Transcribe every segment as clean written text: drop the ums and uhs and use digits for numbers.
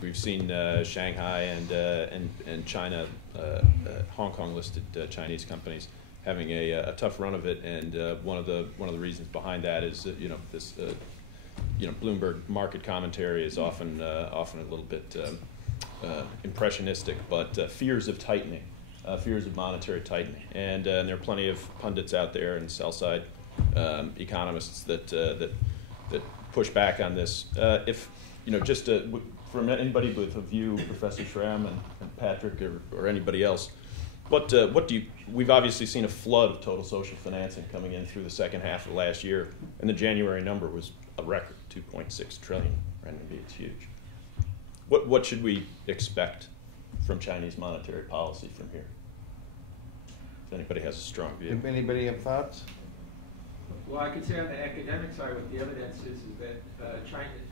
we've seen Shanghai and China, Hong Kong listed Chinese companies having a tough run of it, and one of the reasons behind that is this Bloomberg market commentary is often a little bit impressionistic, but fears of tightening, fears of monetary tightening, and there are plenty of pundits out there and sell side economists that push back on this. If just from anybody with a view, Professor Schramm and Patrick or anybody else. What do you? We've obviously seen a flood of total social financing coming in through the second half of last year, and the January number was a record, 2.6 trillion renminbi. It's huge. What should we expect from Chinese monetary policy from here? If anybody has a strong view. If anybody have thoughts? Well, I could say on the academic side, what the evidence is that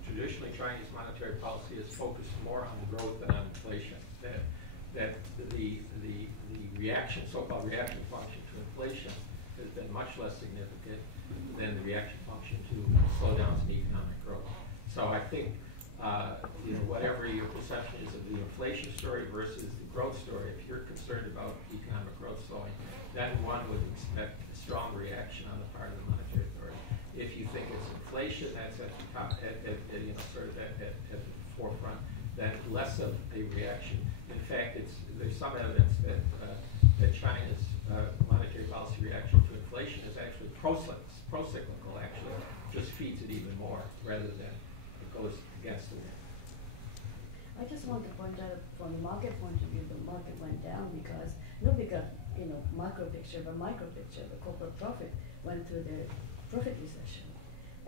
traditionally Chinese monetary policy is focused more on growth than on inflation. That the reaction, so-called reaction function to inflation has been much less significant than the reaction function to slowdowns in economic growth. So I think whatever your perception is of the inflation story versus the growth story, if you're concerned about economic growth slowing, then one would expect a strong reaction on the part of the monetary authority. If you think it's inflation that's at the top, sort of at the forefront, then less of a reaction. In fact, there's some evidence that China's monetary policy reaction to inflation is actually pro-cyclical, actually, just feeds it even more rather than it goes against it. I just want to point out from the market point of view, the market went down because nobody got macro picture, but micro picture. The corporate profit went through the profit recession,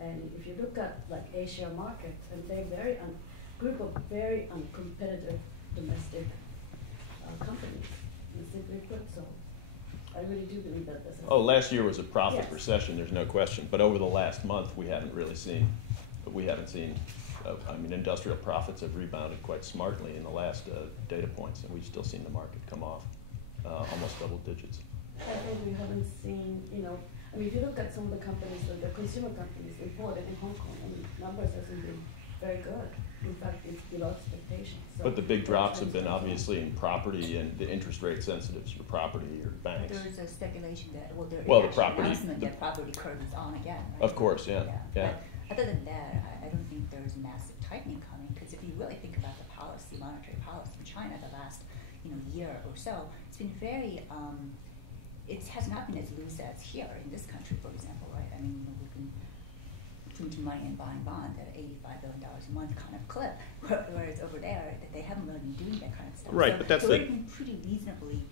and if you look at like Asia markets, and they're group of very uncompetitive domestic companies, simply put. So I really do believe that this is. Oh, last year was a profit Yes. recession. There's no question. But over the last month, we haven't seen. Industrial profits have rebounded quite smartly in the last data points, and we've still seen the market come off almost double digits. I think we haven't seen, if you look at some of the companies, the consumer companies reported in Hong Kong, numbers hasn't been very good. In fact, it's below expectations. So but the big drops have been obviously in property and the interest rate sensitives for property or banks. There's a speculation that, the property, that property curve is on again. Right? Of course, yeah. But other than that, I don't think there's massive tightening coming, because if you really think about the policy, monetary policy in China the last year or so, it's been very, it has not been as loose as here in this country, for example, right? I mean, we've been printing money and buying bonds at $85 billion a month kind of clip, whereas over there, they haven't really been doing that kind of stuff. Right, so, but that's so it's been pretty reasonably,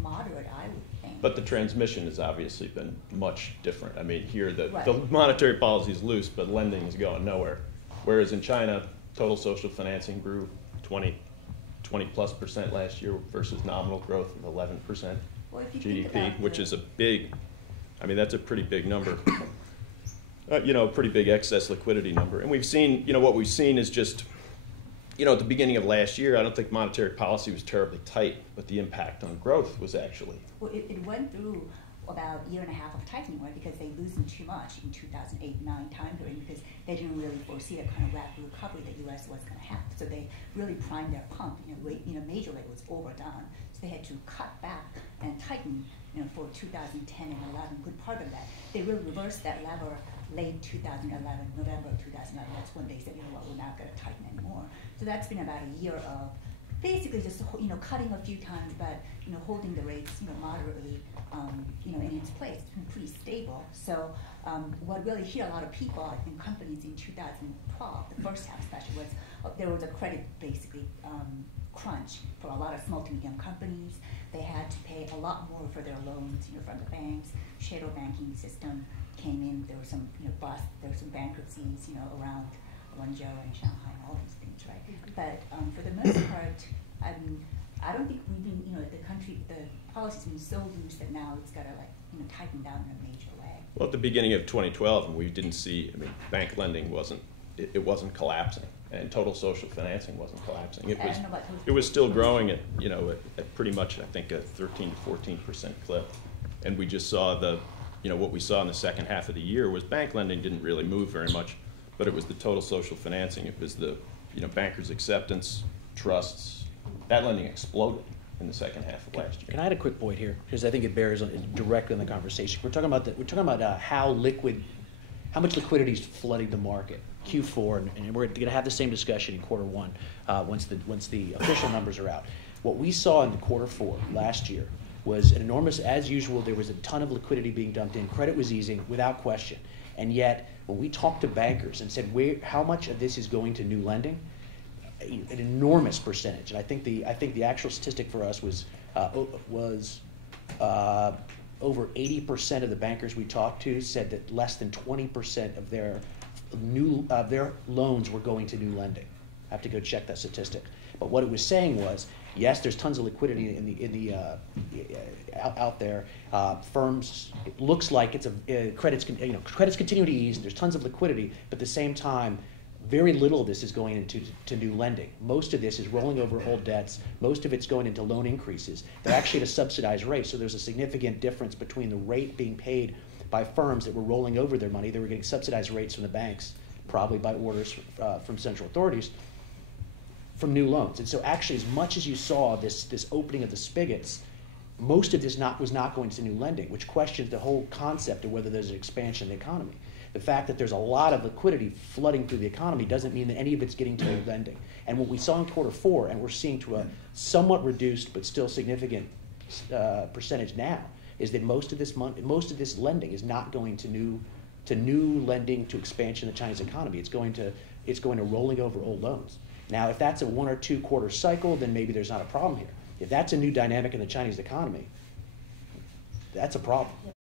moderate, I would think. But the transmission has obviously been much different. I mean, here the Right. monetary policy is loose, but lending is going nowhere. Whereas in China, total social financing grew 20+% last year versus nominal growth of 11% Well, if you GDP, think about which is a big, that's a pretty big number. A pretty big excess liquidity number. And we've seen, what we've seen is just, at the beginning of last year, I don't think monetary policy was terribly tight, but the impact on growth was actually. Well, it went through about a year and a half of tightening, right? Because they loosened too much in 2008-9 time period, because they didn't really foresee the kind of rapid recovery that U.S. was going to have. So they really primed their pump. Major rate was overdone, so they had to cut back and tighten. For 2010 and 11, good part of that. They really reversed that lever late 2011, November 2011. That's when they said, we're not going to tighten anymore. So that's been about a year of basically just cutting a few times, but holding the rates moderately in its place. It's been pretty stable. So what really hit a lot of people, I think, companies in 2012, the first half especially, was there was a credit basically crunch for a lot of small to medium companies. They had to pay a lot more for their loans, from the banks. Shadow banking system came in. There were some, busts. There were some bankruptcies, around Guangzhou and Shanghai and all these things, right? But for the most part, I don't think we've been, the policy's been so loose that now it's got to tighten down in a major way. Well, at the beginning of 2012, we didn't see. bank lending wasn't collapsing, and total social financing wasn't collapsing. It was still growing at at pretty much, I think, a 13 to 14% clip, and we just saw what we saw in the second half of the year was bank lending didn't really move very much, but it was the total social financing. It was the bankers' acceptance, trusts, that lending exploded in the second half of last year. Can I add a quick point here, because I think it bears directly on the conversation. We're talking about how much liquidity is flooding the market. Q4, and we're going to have the same discussion in Q1 once the official numbers are out. What we saw in Q4 last year was an enormous, as usual, there was a ton of liquidity being dumped in. Credit was easing without question, and yet when we talked to bankers and said how much of this is going to new lending, an enormous percentage. And I think the actual statistic for us was over 80% of the bankers we talked to said that less than 20% of their loans were going to new lending. I have to go check that statistic. But what it was saying was, yes, there's tons of liquidity out there. Firms, it looks like credits continue to ease. There's tons of liquidity, but at the same time, very little of this is going into new lending. Most of this is rolling over old debts. Most of it's going into loan increases. They're actually at a subsidized rate, so there's a significant difference between the rate being paid by firms that were rolling over their money. They were getting subsidized rates from the banks, probably by orders from central authorities, from new loans. And so actually, as much as you saw this opening of the spigots, most of this was not going to new lending, which questions the whole concept of whether there's an expansion in the economy. The fact that there's a lot of liquidity flooding through the economy doesn't mean that any of it's getting to new lending. And what we saw in Q4, and we're seeing to a somewhat reduced but still significant percentage now, is that most of this lending is not going to new lending to expansion of the Chinese economy. It's going to rolling over old loans. Now, if that's a 1 or 2 quarter cycle, then maybe there's not a problem here. If that's a new dynamic in the Chinese economy, that's a problem.